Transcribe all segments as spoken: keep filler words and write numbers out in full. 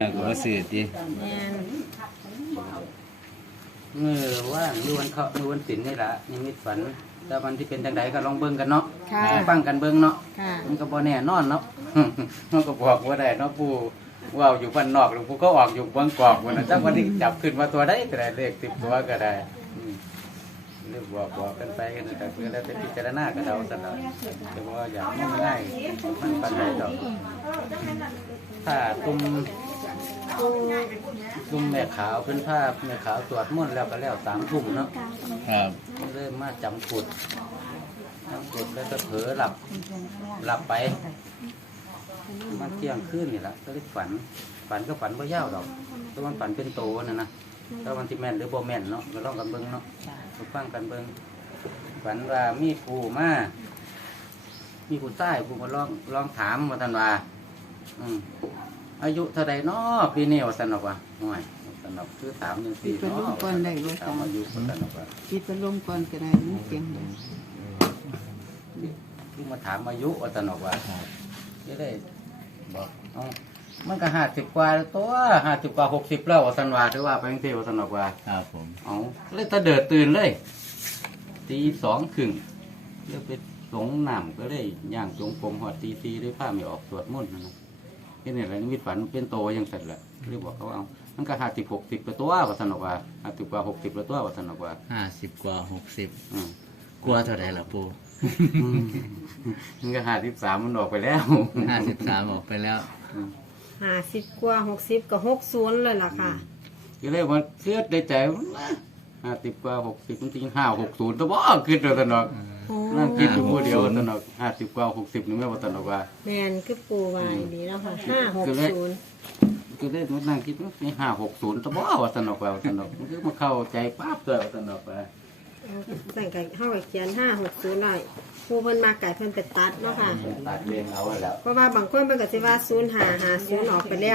ก็สื่อดีแม่นเมื่อว่าดูวันเขาดูวันศิลนี่ละนิมิตฝันแต่วันที่เป็นจังไดก็ลองเบิ่งกันเนาะค่ะฟังกันเบิ่งเนาะค่ะมันก็บ่แน่นอนเนาะ มันก็บอกว่าได้เนาะผู้ว่าวอยู่บ้านนอกหรือผู้ก็ออกอยู่บางกอกวันนั้นจักวันที่จับขึ้นมาตัวได้ก็ได้เลขสิบตัวก็ได้อืมเรื่องบอกบอกกันไปกันแต่เพื่อแล้วแต่พิจารณากันเอาซะเนาะแต่ว่าอย่างง่ายๆมันปันใดดอกถ้าตุ้มตุ้มแม่ขาวเป็นภาพแม่ขาวตรวจม่นต์แล้วก็แล้วสามทุ่มเนาะครับเริ่มมาจำกุดจำกุดแล้วก็เผลอหลับหลับไปมันเที่ยงคืนนี่แหละก็เลยฝันฝันก็ฝันว่ายาวดอกแต่วันฝันเป็นโตนะนะแต่วันที่แม่นหรือบ่แม่นเนาะก็ลองกันเบิ้งเนาะก็ฟังกันเบิ้งฝันว่ามีผู้มามีผู้ใต้ผู้มาลองลองถามว่าท่านว่าอืมอายุเท่าไรเนาะปีนี้ว่าสนอกว่าหน่อยสนอกคือถามยังสี่เนาะถามอายุว่าสนอกว่าคิดเป็นลมก่อนก็ได้มันเก่งเลยที่มาถามอายุว่าสนอกว่าจะได้บอกเอามันก็ห้าสิบกว่าตัวห้าสิบกว่าหกสิบแล้วว่าสันว่าถือว่าไปกรุงเทพว่าสนอกว่าครับผมเอาเลยตะเดิดตื่นเลยตีสองครึ่งเรียกไปสงน้ำก็เลยย่างจงผมหอดตีตีด้วยผ้าไม่ออกสวดมนต์นะนี่นี่อะไรนิมิตฝันเป็นโตยังเสร็จแหละเรียกบอกเขาเอามันก็ห้าสิบหกสิบตัวว่าสนอกว่าห้าสิบกว่าหกสิบตัวว่าสนอกว่าห้าสิบกว่าหกสิบอืมกลัวเท่าไหร่ล่ะปูมันก็ห้าสิบสามมันออกไปแล้วห้าสิบสามออกไปแล้วห้าสิบกว่าหกสิบก็หกศูนย์เลยล่ะค่ะก็เลยมันเครียดในใจห้าสิบกว่าหกสิบจริงห้าหกศูนย์ตัวบ่คิดเลยตนอกโอ้นั่งคิดอยู่ผู้เดียวตนอกห้าสิบกว่าหกสิบนี่แม่ว่าตนอกว่าแม่นคือปูวายดีแล้วค่ะห้าหกศูนย์ก็เลยมันนั่งคิดว่าห้าหกศูนย์ตัวบ่ว่าตนอกว่าตนอกมันคือมาเข้าใจปั๊บตัวตนอกว่าสั่งไก่เข้าไปเขียนห้าหกศูนย์หน่อยปูเพิ่นมาไก่เพิ่นไปตัดเนาะค่ะตัดเลนเอาไว้แล้วเพราะว่าบางคนเพิ่นก็สิว่าศูนย์ห้าห้าศูนย์ออกไปแล้ว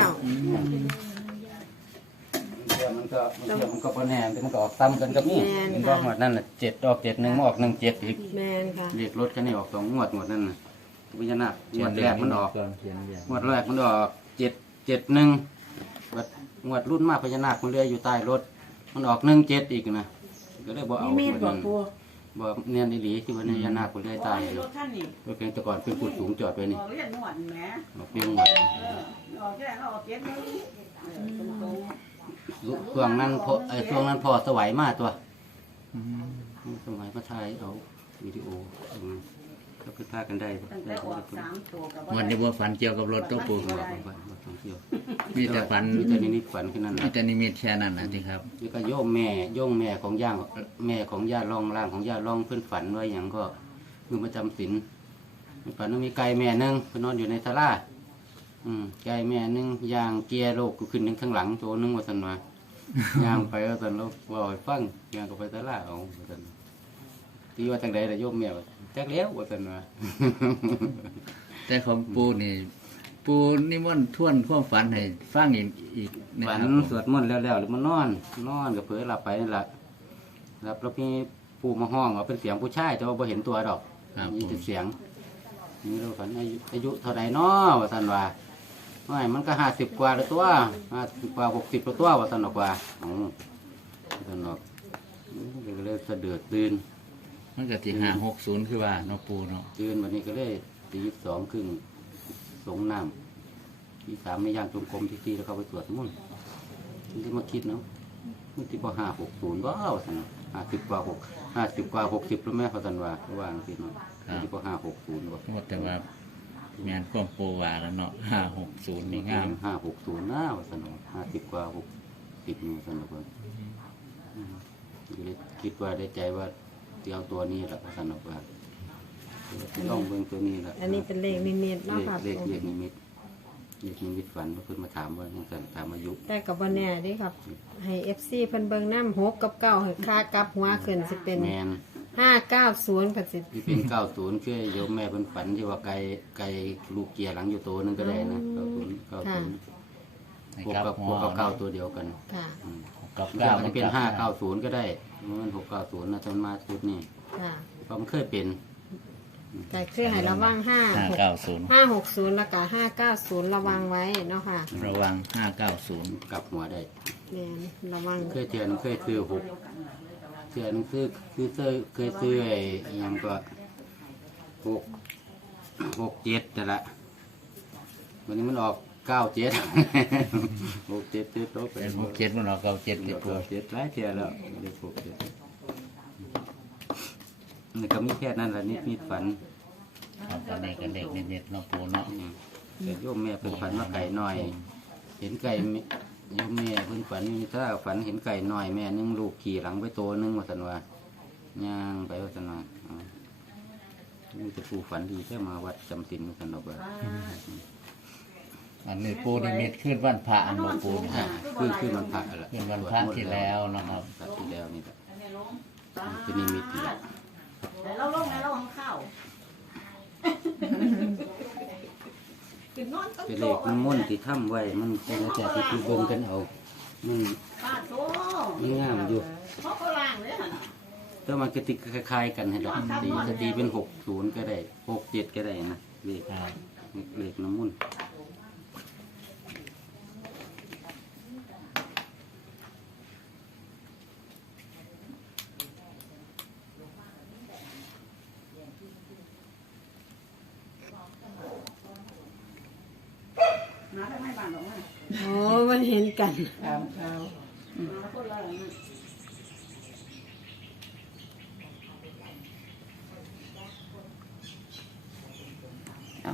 เดี๋ยวมันก็มันเดี๋ยวมันก็บ่แน่มันก็ออกซ้ำกันกับนี่มันก็หมดนั่นน่ะเจ็ดออกเจ็ดหนึ่งมาออกหนึ่งเจ็ดอีกแม่นค่ะเรียกรถคันนี้ออกสองงวดงวดนั่นน่ะพญานาคงวดแรกมันออกเขียนอย่างงวดแรกมันออกเจ็ดเจ็ดหนึ่งงวดรุ่นมากพญานาคมันเรืออยู่ใต้รถมันออกหนึ่งเจ็ดอีกนะก็เลยบอกเอามีดงวดบอนั้กนปูบอกเนียนอีหลีที่ว่าพญานาคมันเรือใต้รถคันนี้รถเพียงแต่ก่อนเป็นปูดสูงจอดไปนี่ออกเรียนนวดแหมออกเพียงหมดเออออกแค่ออกเก็บเงินตรงช่วงนั้นพอไอ้ช่วงนั้นพอสวัยมากตัวสมัยมาถ่ายเอาวิดีโอเอามาก็คือพากันได้ๆตั้งแต่ได้อก็อกได้คนสามตัวกับวันนี้ว่าฝันเกี่ยวกับรถตัวปูบอกบอกว่าบอกท่องเที่ยวมีแต่ฝันมีแต่นิมิตฝันแค่นั้นมีนะแต่นิมิตแค่นั้นนะที่ครับนี่ก็โยมแม่โยมแม่ของย่างแม่ของญาติรองร่างของญาติรองเพื่อนฝันไว้อย่างก็คือมาจำศีลฝันว่ามีไก่แม่หนึงเพื่อนนอนอยู่ในศาลาอืมไก่แม่หนึงย่างเกียร์โลกก็ขึ้นหนึ่งข้างหลังตัวหนึงว่าสันว่า ย่างไปว่าสันเราว่าให้ฟังย่างก็ไปศาลาเอาว่าสันที่ว่าจังใดแต่ะโยมแม่ว่าจักแล้วว่าสันว่าแต่ของปูนี่ ปูนิมนต์ทวนความฝันให้ฟังอีกอีกนะฝันครับสวดมนต์แล้วๆหรือมันนอนนอนกับเผลอหลับไปนั่นแหละหลับแล้วพี่ปู่มาห้องว่าเป็นเสียงผู้ชายแต่ว่าไ่เห็นตัวดอกครับมีผมแต่เสียงนี่เราฝันอายุอายุเท่าไรเนาะว่าสันว่าไม่มันก็ห้าสิบกว่าแล้วตัวห้าสิบกว่าหกสิบแล้วตัวว่าสันออกว่าอ๋อสันออกก็เลยสะเดือดตื่นมันก็ที่ห้าหกศูนย์คือว่าเนาะปูเนาะตื่นวันนี้ก็เลยตีสองครึ่งสงน้ำที่สามไม่ย่างจงกรมที่สี่แล้วเข้าไปตรวจมุ่นมันจะมาคิดเนาะมันที่พอห้าหกศูนย์ว้าวสันห้าสิบกว่าหกห้าสิบกว่าหกสิบแล้วแม่เขาสันว่าเขาว่างสิเนาะมันที่พอห้าหกศูนย์ว่าหมดแต่ว่าแมนความปูว่าแล้วเนาะห้าหกศูนย์นี่งามห้าหกศูนย์หน้าว่าสนุกห้าสิบกว่าหกสิบนี่สนุกว่าอืมก็เลยคิดว่าได้ใจว่าเตียวตัวนี้แหละว่าสนุกว่าลองเบิ่งตัวนี้แหละอันนี้เป็นเลขนิมิตเลเนาะขค่ะเลขปูเลขนิมิตเลขนิมิตฝันเพิ่นมาถามว่าจังซั่นถามอายุแต่กับวันแน่เด้ครับ ให้ เอฟ ซี เพิ่นเบิ่งน้ำหกกับเก้าให้ค่ากลับหัวขึ้นสิเป็นแมนห้าเก้าศูนย์ผัดสิที่เป็นเก้าศูนย์คือโยมแม่เพิ่นฝันที่ว่าไก่ไก่ลูกเกียร์หลังอยู่ตัวนึงก็ได้นะเก้าศูนย์เก้าศูนย์ให้พวกกลักับบ หัพววกกับเก้าเนาะตัวเดียวกันค่ะอืมกับมันเก้าจะเป็นห้าเก้าศูนย์ก็ได้มันหกเก้าศูนย์นะจนมาชุดนี่ค่ะเพราะมันเคยเป็นแต่คือให้ระวังห้าห้าหกเก้าศูนย์ห้าหกศูนย์แล้วก็ห้าเก้าศูนย์ระวังไว้เนาะค่ะระวังห้าเก้าศูนย์กลับหัวได้เนี่ยระวังเคยเทียนเคยซื้อหกเทียนซื้อคือซื้อเคยซื้อไอ้อิหยังก็หกหกเจ็ดแต่นละวันนี้มันออกเก้าเจ็ด หกเจ็ดเจ็ดโต๊ะไปเป็นหกเจ็ดมันออกเก้าเจ็ดติดเก้าตัวเจ็ดหลายเทียแล้วเด็กหกเจ็ดนี่ก็มีแค่นั้นละนิดนิดฝันครับตอนนี้ก็เด็กเน็ตๆเนาะปูเนาะอืมแต่โยมแม่เพิ่นฝันว่าไก่น้อย เห็นไก่แม่โยมแม่เพิ่นฝันมีถ้าฝันเห็นไก่น้อยแม่นึงลูกขี่หลังไปตัวนึงว่าสันว่าย่างไปว่าสันว่าอ๋อนี่จะปูฝันดีแค่มาวัดจำศีลกันเอาไปอันนี้ปูนิมิตขึ้นวันพระอันบ่ปูนะคอ่ารับคือคือมันพระแหละขึ้นวันพระที่แล้วนะครับพระที่แล้วนี่แหละเป็นนิมิตนี่แหละแต่เราลงในเราของข้าวคือนอนต้องเป็นโตเลขน้ำมนต์ที่ทำไว้มันเป็นแต่ที่ปูเบิ่งกันเอามันป้าโตมันงามอยู่เพราะเขาล่างเลยฮะแต่มันก็ติดคล้ายๆกันให้ดอกตีจะตีเป็นหกศูนย์ก็ได้หกเจ็ดก็ได้นะเลขครับเลขน้ำมนต์มาทำไมบ้านหรอกนะโอ้มันเห็นกันตามข่าวมาคนละนั่นเอา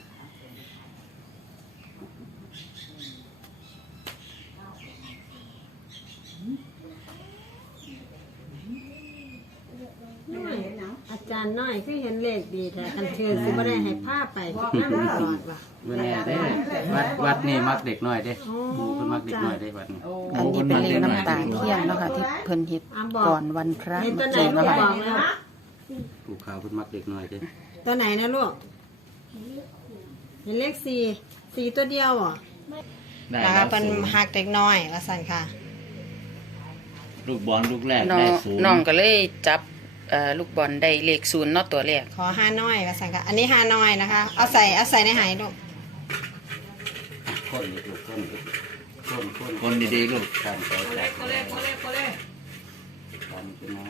ไม่เห็นหนังอาจารย์น้อยคือเห็นเลขดีแต่คันเทือนสิบ่ได้ให้ผ้าไปนั่งตลอดว่ะเมื่อนี้ได้วัดวัดนี่มักเด็กน้อยเด้หมูเพิ่นมักเด็กน้อยได้วัดนี่อันนี้เป็นเลขน้ำตาเทียนเนาะค่ะที่เพิ่นเฮ็ดอ่ะบอกก่อนวันพระเห็นตัวเมื่อไหนกี้ก็เนาะค่ะบอกแล้วผู้ขาวเพิ่นมักเด็กน้อยเด้ตัวไหนนะลูกเห็นเลขสี่สี่ตัวเดียวเหรอได้นะแล้คะวเป็นศูนย์หักเด็กน้อยว่าสั่นค่ะลูกบอลลูกแรกน้อได้งศูนย์น้องก็เลยจับเอ่อลูกบอลได้เลขศูนย์เนาะตัวแรกขอห้าน้อยว่าสั่นค่ะ อันนี้ห้าน้อยนะคะ เอาใส่เอาใส่ในหายลูกคนเด็กลูกคนเด็กคนคนคนดีๆลูกการใช้จ่ายโคเล่โคเล่โคเล่การเป็นน้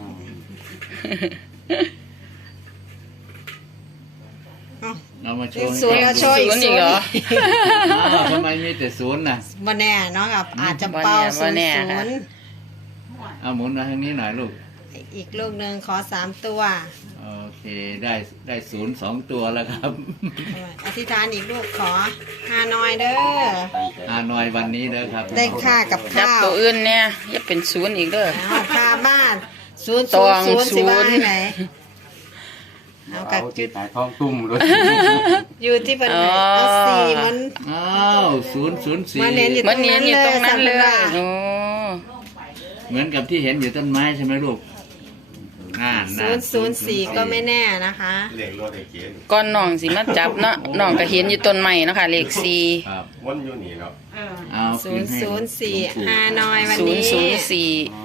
เอามาโชเลขว์ศูนย์เอาโชว์อีกศูนย์อีศูกนเหรอย์อ้าวทำไมมีแต่ศูนย์น่ะบ่แน่เนาะครับอาจจะเป่าบ่ศูนแน่ย์บ่ศูแน่ค่ะนย์เอาหมุนมาทางนี้หน่อยลูกอีกลูกหนึ่งขอสามตัวโอเคได้ได้ศูนย์สองตัวแล้วครับอธิษฐานอีกลูกขอห้าน้อยเด้ออาหน่อยวันนี้นะครับได้ค่ากับจับข้าวตัวอื่นเนี่ยอย่าเป็นศูนย์อีกเด้อเอาค่าบ้านศูนย์ตศูอน งย์ศูนย์สิบ้าศูนย์ไหนำเอากับจุจุดดไหนท้องตุ้มด้วยอยู่ที่เป็นไหนเอาสี่มันอ้าวศูนย์ศูนย์สี่มันเห็นอยู่มันเนียนอยู่ตรงนั้นเลยโอ้เหมือนกับที่เห็นอยู่ต้นไม้ใช่ไหมลูกน่าศูนย์ศูนย์สี่ก็ไม่แน่นะคะเหล็กรถไอ้เก๋ก่อนน้องสิมาจับเนาะน้องก็เห็นอยู่ต้นไม้เนาะค่ะเลขสี่ครับวนอยู่นี่เนาะเออเอาศูนย์คืให้ศูนย์สี่หลวงปู่ห้าน้อยวันศูนนี้ย์ศูนย์สี่อ๋อ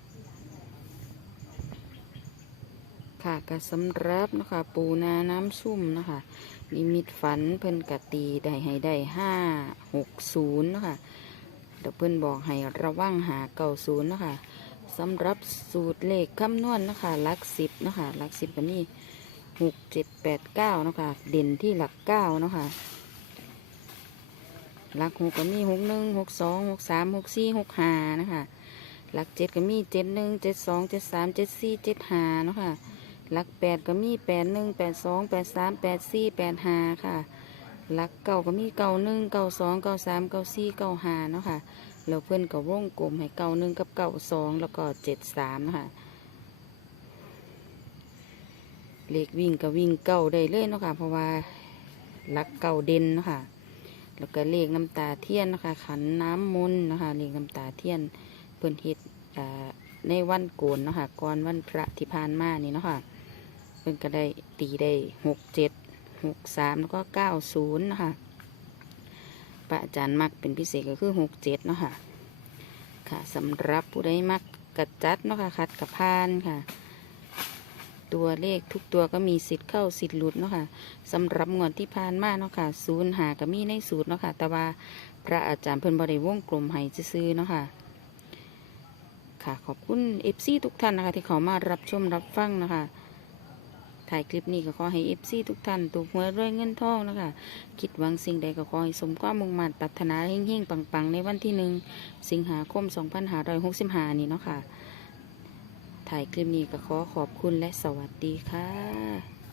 ค่ะก็สำหรับนะคะปูนาน้ำซุ่มนะคะนิมิตฝันเพิ่นกะตีได้ให้ได้ห้าหกศูนย์นะคะเดี๋ยวเพิ่นบอกให้ระวังหาเก่าศูนย์นะคะสำหรับสูตรเลขคำนวณนะคะหลักสิบนะคะหลักสิบวันนี้หกเจ็ดแปดเก้านะคะเด่นที่หลักเก้านะคะหลักหกก็มีหกหนึ่งหกสองหกสามหกสี่หกห้านะคะหลักเจ็ดก็มีเจ็ดหนึ่งเจ็ดสองเจ็ดสามเจ็ดสี่เจ็ดห้านะคะหลักแปดก็มีแปดหนึ่งแปดสองแปดสามแปดสี่แปดห้าค่ะหลักเก้าก็มีเก้าหนึ่งเก้าสองเก้าสามเก้าสี่เก้าห้าเนาะค่ะแล้วเพื่อนก็วงกลมให้เก้าหนึ่งกับเก้าสองแล้วก็เจ็ดสามนะคะเลขวิ่งก็วิ่งเก้าได้เลยเนาะค่ะเพราะว่าหลักเก้าเด่นเนาะค่ะแล้วก็เลขน้ำตาเทียนนะคะขันน้ำมนต์นะคะเลขน้ำตาเทียนเพื่อนเฮ็ดอ่าในวันโกนเนาะค่ะก่อนวันพระที่ผ่านมานี่เนาะค่ะเพื่อนก็ได้ตีได้หกเจ็ดหกสามแล้วก็เก้าศูนย์นะคะพระอาจารย์มักเป็นพิเศษก็คือหกเจ็ดเนาะค่ะค่ะสำหรับผู้ใดมักกัดจัดเนาะค่ะคัดกับพานค่ะตัวเลขทุกตัวก็มีสิทธิ์เข้าสิทธิ์หลุดเนาะค่ะสำหรับงวดที่ผ่านมาเนาะค่ะศูนย์หาก็มีในสูตรเนาะค่ะแต่ว่าพระอาจารย์เพิ่นบ่ได้วงกลมให้ซื่อๆเนาะค่ะค่ะขอบคุณ เอฟ ซี ทุกท่านนะคะที่เขามารับชมรับฟังนะคะถ่ายคลิปนี้ก็ขอให้ เอฟ ซี ทุกท่านถูกหวยรวยเงินทองนะคะคิดหวังสิ่งใดก็ขอให้สมความมุ่งมั่นปรารถนาเฮงๆปังๆในวันที่หนึ่งสิงหาคมสองพันห้าร้อยหกสิบห้านี้เนาะค่ะถ่ายคลิปนี้ก็ขอขอบคุณและสวัสดีค่ะ